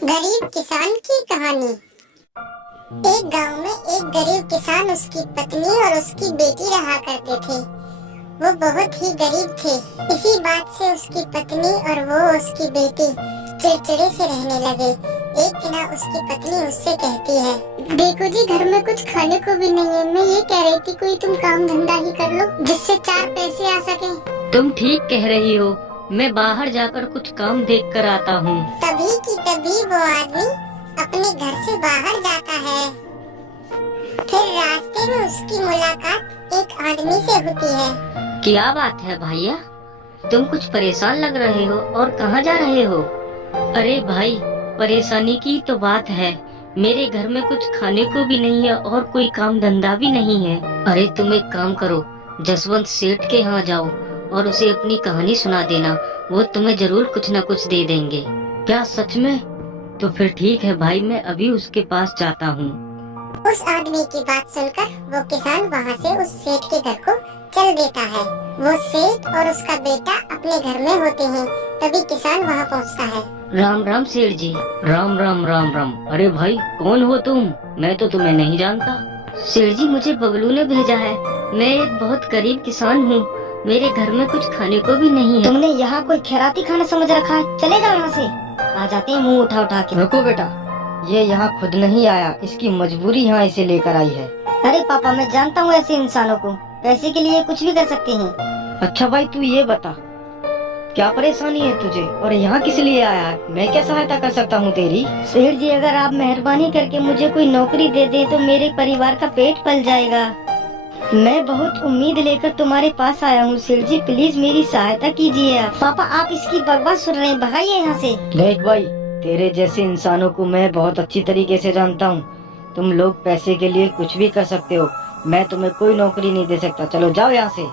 गरीब किसान की कहानी। एक गांव में एक गरीब किसान, उसकी पत्नी और उसकी बेटी रहा करते थे। वो बहुत ही गरीब थे। इसी बात से उसकी पत्नी और वो उसकी बेटी चिड़चिड़े से रहने लगे। एक दिन उसकी पत्नी उससे कहती है, देखो जी, घर में कुछ खाने को भी नहीं है। मैं ये कह रही थी कोई तुम काम धंधा ही कर लो जिससे 4 पैसे आ सके। तुम ठीक कह रही हो, मैं बाहर जाकर कुछ काम देख कर आता हूँ। तभी की तभी वो आदमी अपने घर से बाहर जाता है। फिर रास्ते में उसकी मुलाकात एक आदमी से होती है। क्या बात है भैया, तुम कुछ परेशान लग रहे हो और कहाँ जा रहे हो? अरे भाई, परेशानी की तो बात है। मेरे घर में कुछ खाने को भी नहीं है और कोई काम धंधा भी नहीं है। अरे तुम एक काम करो, जसवंत सेठ के यहाँ जाओ और उसे अपनी कहानी सुना देना। वो तुम्हें जरूर कुछ न कुछ दे देंगे। क्या सच में? तो फिर ठीक है भाई, मैं अभी उसके पास जाता हूँ। उस आदमी की बात सुनकर वो किसान वहाँ से उस सेठ के घर को चल देता है। वो सेठ और उसका बेटा अपने घर में होते हैं। तभी किसान वहाँ पहुँचता है। राम राम सेठ जी। राम राम राम राम। अरे भाई, कौन हो तुम? मैं तो तुम्हें नहीं जानता। सेठ जी, मुझे बबलू ने भेजा है। मैं एक बहुत गरीब किसान हूँ। मेरे घर में कुछ खाने को भी नहीं है। तुमने यहाँ कोई खैराती खाना समझ रखा है? चले जाओ यहाँ से। आ जाते हैं मुंह उठा उठा के। रुको बेटा, ये यहाँ खुद नहीं आया, इसकी मजबूरी यहाँ इसे लेकर आई है। अरे पापा, मैं जानता हूँ ऐसे इंसानों को, पैसे के लिए कुछ भी कर सकते हैं। अच्छा भाई, तू ये बता, क्या परेशानी है तुझे और यहाँ किस लिए आया है? मैं क्या सहायता कर सकता हूँ तेरी? सेठ जी, अगर आप मेहरबानी करके मुझे कोई नौकरी दे दें तो मेरे परिवार का पेट पल जाएगा। मैं बहुत उम्मीद लेकर तुम्हारे पास आया हूँ। सेठ जी, प्लीज मेरी सहायता कीजिए। पापा, आप इसकी बकवास सुन रहे हैं, भगाइए यहाँ से। देख भाई, तेरे जैसे इंसानों को मैं बहुत अच्छी तरीके से जानता हूँ। तुम लोग पैसे के लिए कुछ भी कर सकते हो। मैं तुम्हें कोई नौकरी नहीं दे सकता। चलो जाओ यहाँ से।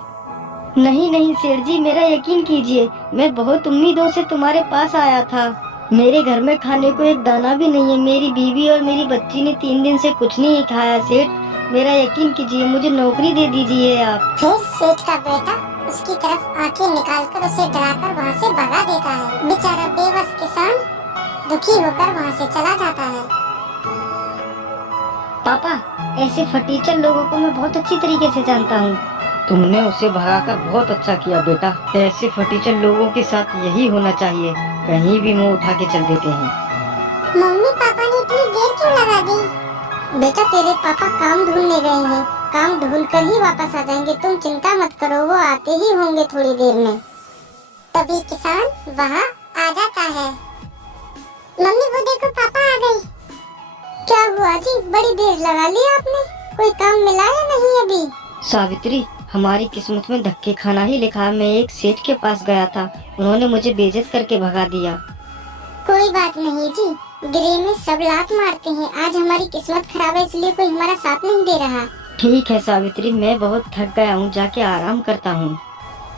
नहीं नहीं सेठ जी, मेरा यकीन कीजिए, मैं बहुत उम्मीदों से तुम्हारे पास आया था। मेरे घर में खाने को एक दाना भी नहीं है। मेरी बीवी और मेरी बच्ची ने 3 दिन से कुछ नहीं खाया। सेठ, मेरा यकीन कीजिए, मुझे नौकरी दे दीजिए आप। फिर सेठ का बेटा उसकी तरफ आंखें निकालकर उसे डराकर वहाँ से भगा देता है। बेचारा बेबस किसान दुखी होकर वहाँ से चला जाता है। पापा, ऐसे फटीचर लोगों को मैं बहुत अच्छी तरीके से जानता हूँ। तुमने उसे भगाकर बहुत अच्छा किया बेटा। ऐसे फटीचर लोगों के साथ यही होना चाहिए, कहीं भी मुंह उठा के चल देते हैं। मम्मी पापा ने इतनी देर क्यों लगा दी? बेटा, तेरे पापा काम ढूंढने गए हैं। काम ढूंढ कर ही वापस आ जाएंगे, तुम चिंता मत करो, वो आते ही होंगे थोड़ी देर में। तभी किसान वहाँ आ जाता है। मम्मी, वो देखो, पापा आ गए। क्या हुआ जी, बड़ी देर लगा ली आपने? कोई काम मिला या नहीं अभी? सावित्री, हमारी किस्मत में धक्के खाना ही लिखा है। मैं एक सेठ के पास गया था, उन्होंने मुझे बेइज्जत करके भगा दिया। कोई बात नहीं जी, गिरे में सब लात मारते हैं। आज हमारी किस्मत खराब है, इसलिए कोई हमारा साथ नहीं दे रहा। ठीक है सावित्री, मैं बहुत थक गया हूँ, जाके आराम करता हूँ।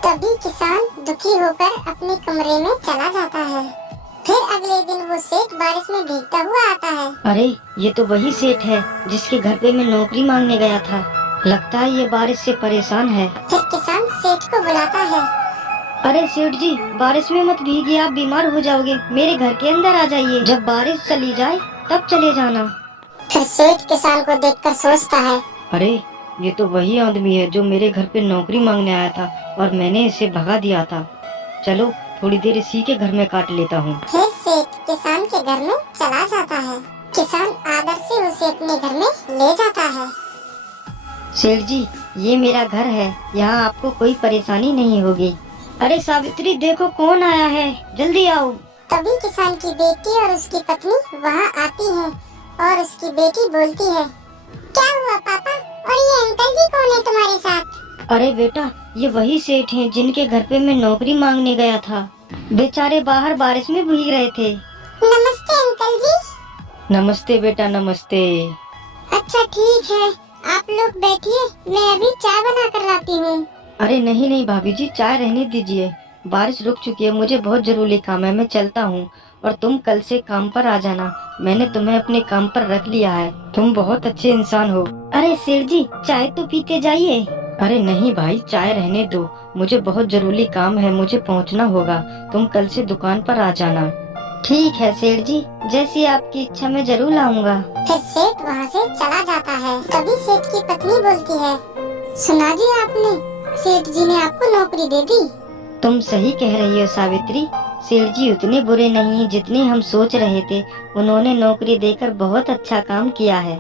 तभी किसान दुखी होकर अपने कमरे में चला जाता है। फिर अगले दिन वो सेठ बारिश में भीगता हुआ आता है। अरे, ये तो वही सेठ है जिसके घर पे मैं नौकरी मांगने गया था। लगता है ये बारिश से परेशान है। फिर किसान सेठ को बुलाता है। अरे सेठ जी, बारिश में मत भीगिए, आप बीमार हो जाओगे। मेरे घर के अंदर आ जाइए, जब बारिश चली जाए तब चले जाना। फिर सेठ किसान को देखकर सोचता है, अरे, ये तो वही आदमी है जो मेरे घर पे नौकरी मांगने आया था और मैंने इसे भगा दिया था। चलो थोड़ी देर इसी के घर में काट लेता हूँ। फिर सेठ किसान के घर में चला जाता है। किसान आदर से उसे अपने घर में ले जाता है। सेठ जी, ये मेरा घर है, यहाँ आपको कोई परेशानी नहीं होगी। अरे सावित्री, देखो कौन आया है, जल्दी आओ। तभी किसान की बेटी और उसकी पत्नी वहाँ आती है और उसकी बेटी बोलती है, क्या हुआ पापा, और ये अंकल जी कौन है तुम्हारे साथ? अरे बेटा, ये वही सेठ हैं जिनके घर पे मैं नौकरी मांगने गया था। बेचारे बाहर बारिश में भीग रहे थे। नमस्ते अंकल जी। नमस्ते बेटा, नमस्ते। अच्छा ठीक है, आप लोग बैठिए, मैं अभी चाय बना कर लाती हूँ। अरे नहीं नहीं भाभी जी, चाय रहने दीजिए, बारिश रुक चुकी है, मुझे बहुत जरूरी काम है, मैं चलता हूँ। और तुम कल से काम पर आ जाना, मैंने तुम्हें अपने काम पर रख लिया है। तुम बहुत अच्छे इंसान हो। अरे सेठ जी, चाय तो पीते जाइए। अरे नहीं भाई, चाय रहने दो, मुझे बहुत जरूरी काम है, मुझे पहुँचना होगा। तुम कल से दुकान पर आ जाना। ठीक है सेठ जी, जैसी आपकी इच्छा मैं जरूर आऊँगा। फिर सेठ वहाँ से चला जाता है। तभी सेठ की पत्नी बोलती है, सुना जी आपने, सेठ जी ने आपको नौकरी दे दी। तुम सही कह रही हो सावित्री, सेठ जी उतने बुरे नहीं जितने हम सोच रहे थे। उन्होंने नौकरी देकर बहुत अच्छा काम किया है।